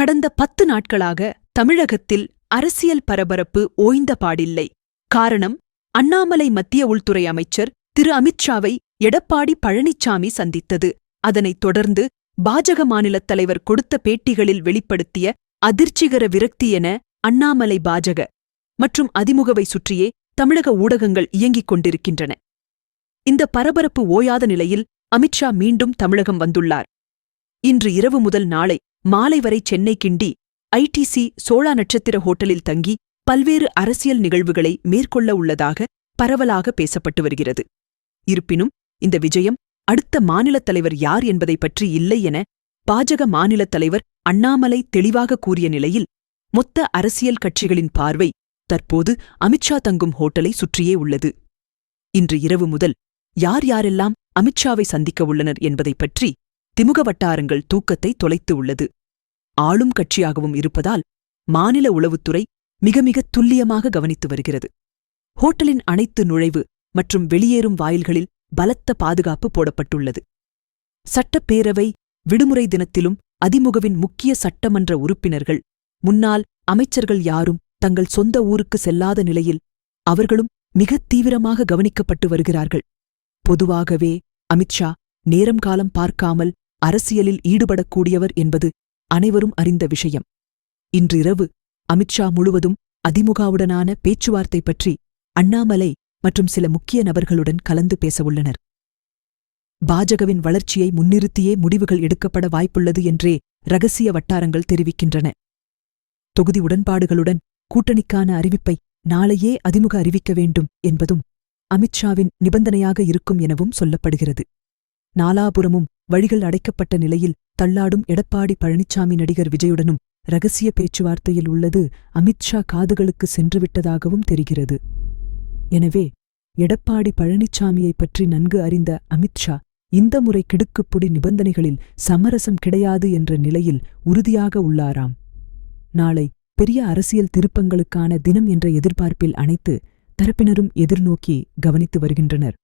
கடந்த 10 நாட்களாக தமிழகத்தில் அரசியல் பரபரப்பு ஓய்ந்த பாடில்லை. காரணம், அண்ணாமலை மத்திய உள்துறை அமைச்சர் திரு அமித்ஷாவை எடப்பாடி பழனிசாமி சந்தித்தது. அதனைத் தொடர்ந்து பாஜக மாநிலத் தலைவர் கொடுத்த பேட்டிகளில் வெளிப்படுத்திய அதிர்ச்சிகர விரக்தி என அண்ணாமலை பாஜக மற்றும் அதிமுகவை சுற்றியே தமிழக ஊடகங்கள் இயங்கிக் கொண்டிருக்கின்றன. இந்த பரபரப்பு ஓயாத நிலையில் அமித்ஷா மீண்டும் தமிழகம் வந்துள்ளார். இன்று இரவு முதல் நாளை மாலை வரை சென்னை கிண்டி ஐடிசி சோழா நட்சத்திர ஹோட்டலில் தங்கி பல்வேறு அரசியல் நிகழ்வுகளை மேற்கொள்ள உள்ளதாக பரவலாக பேசப்பட்டு வருகிறது. இருப்பினும் இந்த விஜயம் அடுத்த மாநிலத் தலைவர் யார் என்பதை பற்றி இல்லை என பாஜக மாநிலத் தலைவர் அண்ணாமலை தெளிவாக கூறிய நிலையில் மொத்த அரசியல் கட்சிகளின் பார்வை தற்போது அமித்ஷா தங்கும் ஹோட்டலை சுற்றியே உள்ளது. இன்று இரவு முதல் யார் யாரெல்லாம் அமித்ஷாவை சந்திக்க உள்ளனர் என்பதைப் பற்றி திமுக வட்டாரங்கள் தூக்கத்தை தொலைத்து உள்ளது. ஆளும் கட்சியாகவும் இருப்பதால் மாநில உளவுத்துறை மிக மிக துல்லியமாக கவனித்து வருகிறது. ஹோட்டலின் அனைத்து நுழைவு மற்றும் வெளியேறும் வாயில்களில் பலத்த பாதுகாப்பு போடப்பட்டுள்ளது. சட்டப்பேரவை விடுமுறை தினத்திலும் அதிமுகவின் முக்கிய சட்டமன்ற உறுப்பினர்கள், முன்னாள் அமைச்சர்கள் யாரும் தங்கள் சொந்த ஊருக்கு செல்லாத நிலையில் அவர்களும் மிகத் தீவிரமாக கவனிக்கப்பட்டு வருகிறார்கள். பொதுவாகவே அமித்ஷா நேரம் காலம் பார்க்காமல் அரசியலில் ஈடுபடக்கூடியவர் என்பது அனைவரும் அறிந்த விஷயம். இன்றிரவு அமித்ஷா முழுவதும் அதிமுகவுடனான பேச்சுவார்த்தை பற்றி அண்ணாமலை மற்றும் சில முக்கிய நபர்களுடன் கலந்து பேசவுள்ளனர். பாஜகவின் வளர்ச்சியை முன்னிறுத்தியே முடிவுகள் எடுக்கப்பட வாய்ப்புள்ளது என்றே இரகசிய வட்டாரங்கள் தெரிவிக்கின்றன. தொகுதி உடன்பாடுகளுடன் கூட்டணிக்கான அறிவிப்பை நாளையே அதிமுக அறிவிக்க வேண்டும் என்பதும் அமித்ஷாவின் நிபந்தனையாக இருக்கும் எனவும் சொல்லப்படுகிறது. நாலாபுரமும் வழிகள் அடைக்கப்பட்ட நிலையில் தள்ளாடும் எடப்பாடி பழனிசாமி நடிகர் விஜயுடனும் இரகசிய பேச்சுவார்த்தையில் உள்ளது அமித்ஷா காதுகளுக்கு சென்றுவிட்டதாகவும் தெரிகிறது. எனவே எடப்பாடி பழனிசாமியைப் பற்றி நன்கு அறிந்த அமித்ஷா இந்த முறை கிடுக்குப்புடி நிபந்தனைகளில் சமரசம் கிடையாது என்ற நிலையில் உறுதியாக உள்ளாராம். நாளை பெரிய அரசியல் திருப்பங்களுக்கான தினம் என்ற எதிர்பார்ப்பில் அனைத்து தரப்பினரும் எதிர்நோக்கி கவனித்து வருகின்றனர்.